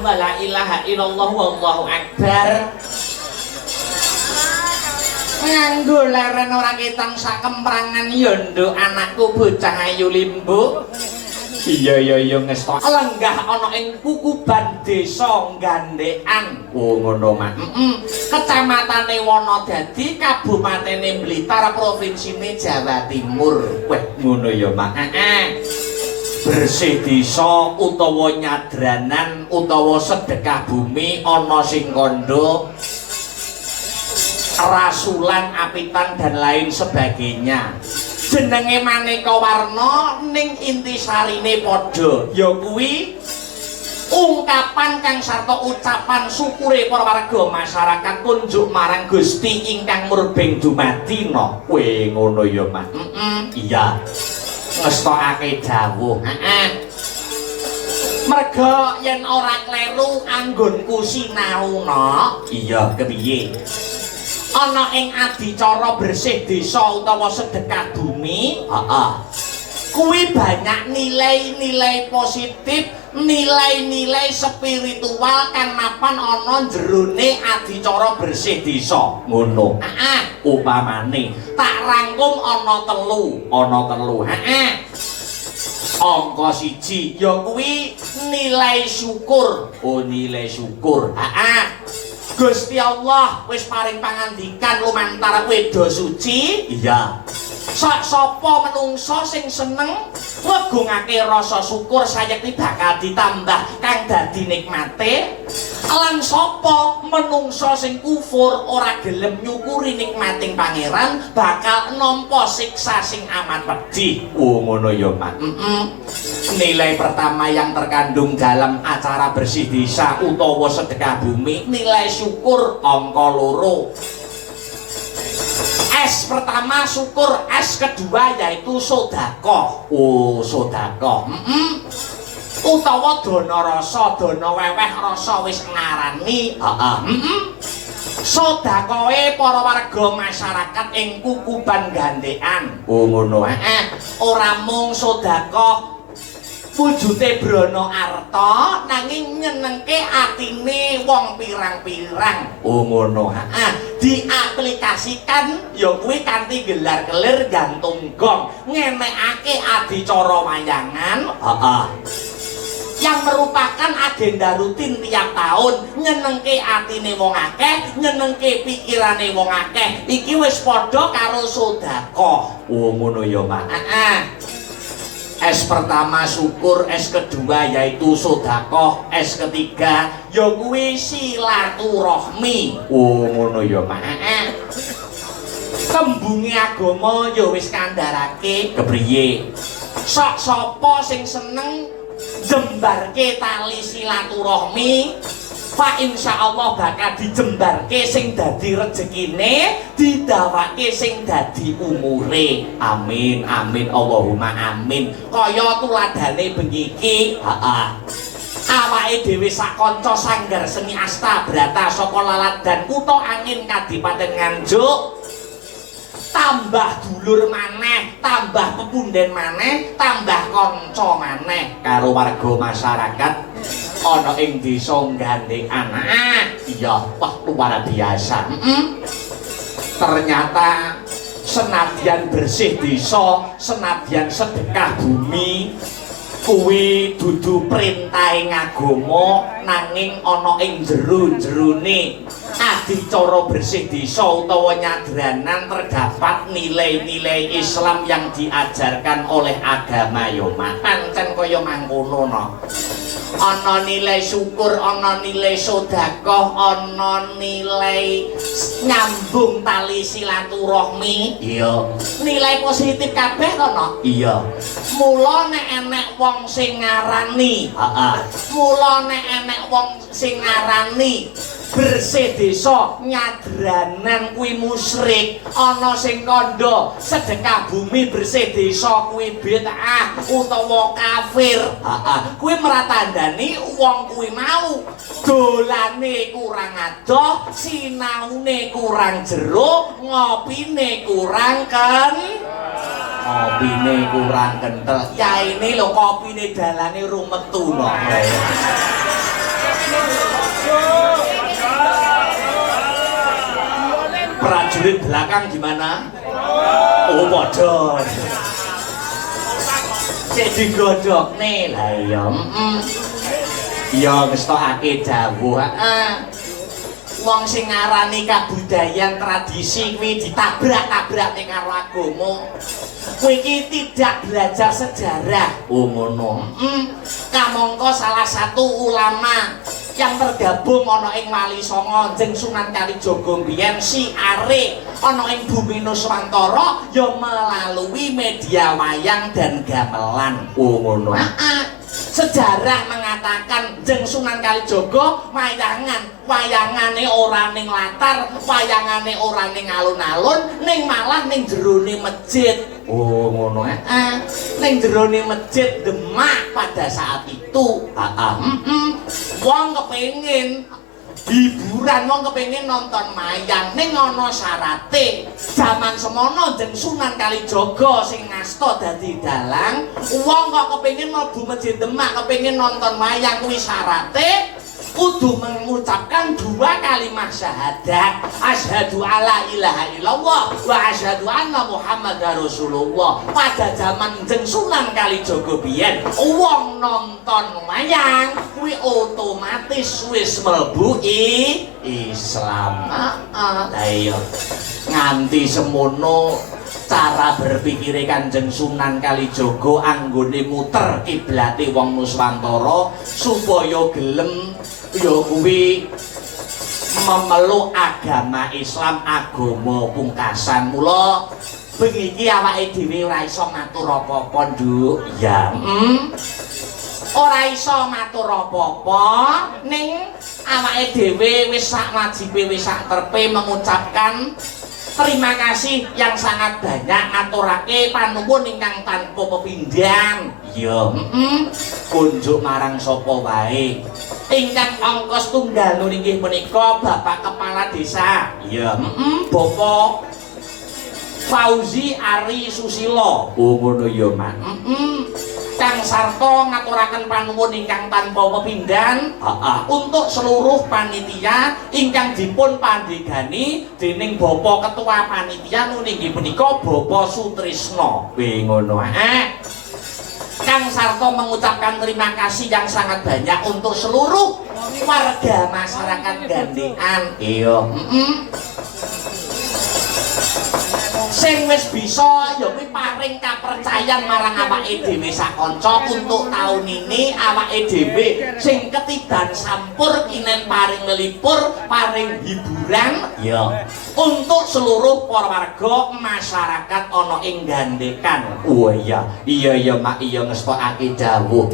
wa la ilaha illallah wallahu akbar. Nganggo leren ora ketang sak kemprangan ya nduk anakku bocah ayu limbu. Iya ngesto lenggah ana ing Kukuban desa Gandekan. Oh ngono Mak. Kecamatane Wonodadi, Kabupatene Blitar, provinsine Jawa Timur. Weh ngono ya Mak. Bersih desa utawa nyadranan utawa sedekah bumi ana sing kandha rasulan, apitan dan lain sebagainya. Jenenge maneka warna ning intisarine padha ya kuwi ungkapan kang sarta ucapan syukure para warga masyarakat kunjuk marang Gusti ingkang murbeng dumadi no. Kowe ngono ya Mas. Iya ngestokake dawuh. Merga yen ora kleru anggonku sinau no. Iya kepiye? Ana ing adicara bersih desa utawa sedekah bumi, kuwi banyak nilai-nilai positif, nilai-nilai spiritual kang mapan ana jerone adicara bersih desa. Ngono. Upamane tak rangkum ana telu. Angka 1 ya kuwi nilai syukur. Oh nilai syukur. Gusti Allah wis paring pangandikan lumantar weda suci. Iya. Sapa menungso sing seneng ngegungake rasa syukur sayekti bakal ditambah kang dadi nikmate. Lan sapa menungso sing kufur ora gelem nyukuri nikmating pangeran bakal nampa siksa sing amat pedih. Oh ngono ya Mak. Nilai pertama yang terkandung dalam acara bersih desa utawa sedekah bumi nilai syukur angka 2. S pertama syukur, S kedua yaitu sedekah. Oh sedekah. Utawa dana rasa, dana weweh rasa wis ngarani. Sedekahe para warga masyarakat ing Kukuban Gandekan. Oh ngono. Ora mung sedekah wujute brana arta nanging nyenengke atine wong pirang-pirang. Oh ngono. Diaplikasikan ya kuwi kanthi gelar-gelir gantung gong ngenekake adicara wayangan. Yang merupakan agenda rutin tiap tahun nyenengke atine wong akeh, nyenengke pikirane wong akeh. Iki wis padha karo sedekah. Oh ngono ya Mak. S pertama syukur, S kedua yaitu sedekah, S ketiga ya kuwi silaturahmi. Oh ngono ya Mak. Tembunge agama ya wis kandharake kepriye. Sok sapa sing seneng jembarke tali silaturahmi, fa insyaallah bakal dijembarke sing dadi rezekine, didawake sing dadi umure. Amin amin Allahumma amin. Kaya tuladane bengi iki, awake dhewe sak kanca sanggar seni Astabrata saka Laladan Kutha Angin Kadipaten Nganjuk tambah dulur maneh, tambah pepunden maneh, tambah kanca maneh karo warga masyarakat ana ing desa Gandekan. Iya, wah luar biasa. Ternyata senadyan bersih desa, senadyan sedekah bumi kuwi dudu perintahe agama nanging ana ing jero-jerone adicara bersih desa utawa nyadranan terdapat nilai-nilai Islam yang diajarkan oleh agama ya Mak. Pancen kaya mangkono no. Ana nilai syukur, ana nilai sedekah, ana nilai nyambung tali silaturahmi. Iya. Nilai positif kabeh to no? Iya. Mula nek enek wong sing ngarani, mula nek enek wong sing ngarani bersih desa nyadranan kuwi musyrik, ana sing kandha sedekah bumi bersih desa kuwi bid'ah utawa kafir. Kuwi meratandani wong kuwi mau dolane kurang adoh, sinaune kurang jero, ngopine kurang kopine kurang kental. Ya ini lho kopine dalane rung metu lho. prajurit belakang gimana? Oh padha. Cek digodhokne lah ya. Ya ngetokake dawuh. Wong sing ngarani kabudayan tradisi kuwi ditabrak-tabrakne karo agama. Kuwi iki tidak belajar sejarah. Oh ngono. Kamangka salah satu ulama yang tergabung ana ing Wali Songo Jeng Sunan Kalijaga mbiyen siare ana ing bumi Nuswantara ya melalui media wayang dan gamelan. Oh ngono. Sejarah mengatakan Jeng Sunan Kalijaga wayangane ora ning latar, wayangane ora ning alun-alun, ning malah ning jerone masjid. Oh ngono ning jerone masjid Demak pada saat itu. Wong kepengin hiburan, wong kepengin nonton mayang ning ana syarate. Zaman semono Jeng Sunan Kalijaga sing ngasta dadi dalang, wong kok kepengin mlebu masjid Demak, kepengin nonton wayang kuwi syarate kudu mengucapkan dua kalimat syahadat, asyhadu alla ilaha illallah wa asyhadu anna muhammadar rasulullah. Pada zaman Jeng Sunan Kalijaga biyen wong nonton wayang kuwi otomatis wis mlebu Islam. Lah iya nganti semono cara berpikire Kanjeng Sunan Kalijaga anggone muter kiblate wong Nuswantara supaya gelem ya kuwi memeluk agama Islam, agama pungkasan. Mula bengi iki awake dhewe ora iso matur apa-apa, Nduk. Ya, ora iso matur apa-apa ning awake dhewe wis sak wajibe, wis sak terpe mengucapkan terima kasih yang sangat banyak, aturake panuwun ingkang tanpa pepindhan. Ya, kunjuk marang sapa wae. Ingkang ongkos tunggal nggih menika Bapak Kepala Desa. Ya, Bapak Fauzi Ari Susilo. Oh ngono ya, Mak. Kang Sarto ngaturaken panuwun ingkang tanpa pepindhan untuk seluruh panitia ingkang dipun pandegani dening Bapak Ketua Panitia nggih menika Bapak Sutrisno. Ngono. Kang Sarto mengucapkan terima kasih yang sangat banyak untuk seluruh warga masyarakat Gandekan. Iya. Sing wis bisa ya kuwi paring kapercayan marang awake dhewe sakanca untuk tahun ini awake dhewe sing ketiban sampur kinen paring melipur, paring hiburan ya untuk seluruh para warga masyarakat ana ing Gandekan. Oh iya, iya Mak, iya ngestokake dawuh.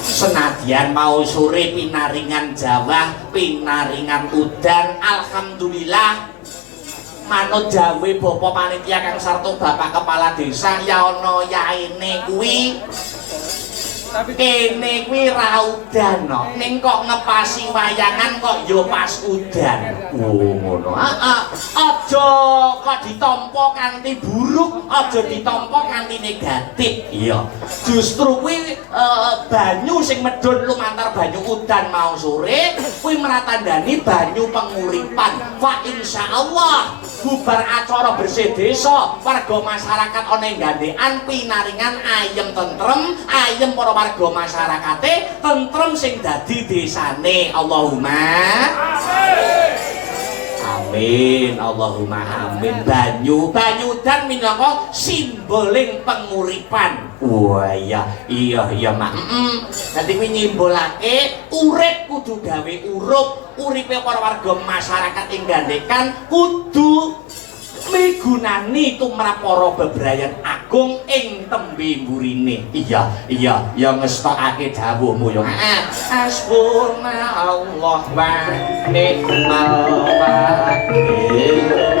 Senadyan mau sore pinaringan Jawa, pinaringan udan, alhamdulillah manut jawe Bapak Panitia Kang Sarto Bapak Kepala Desa ya ana yaene kuwi kene kuwi ra udan no. Ning kok ngepasi wayangan kok ya pas udan. Oh ngono. Aja kok ditampa kanthi buruk, aja ditampa kanthi negatif. Iya. Justru kuwi banyu sing medhun lumantar banyu udan mau sore kuwi meratandani banyu penguripan. Fa insyaallah bubar acara bersih desa, warga masyarakat ana ing Gandekan pinaringan ayem tentrem, ayem para warga masyarakate tentrem sing dadi desane. Allahumma amin. Allahumma amin. Banyu dan minangka simboling penguripan. Wah iya Mak. Dadi kuwi nyimbolake urip kudu gawe uripe para warga masyarakat ing Gandekan kudu migunani tumrap para bebrayan agung ing tembe mburine. Iya ngestokake dawuhmu ya. Hasbunallah wa ni'mal wakil.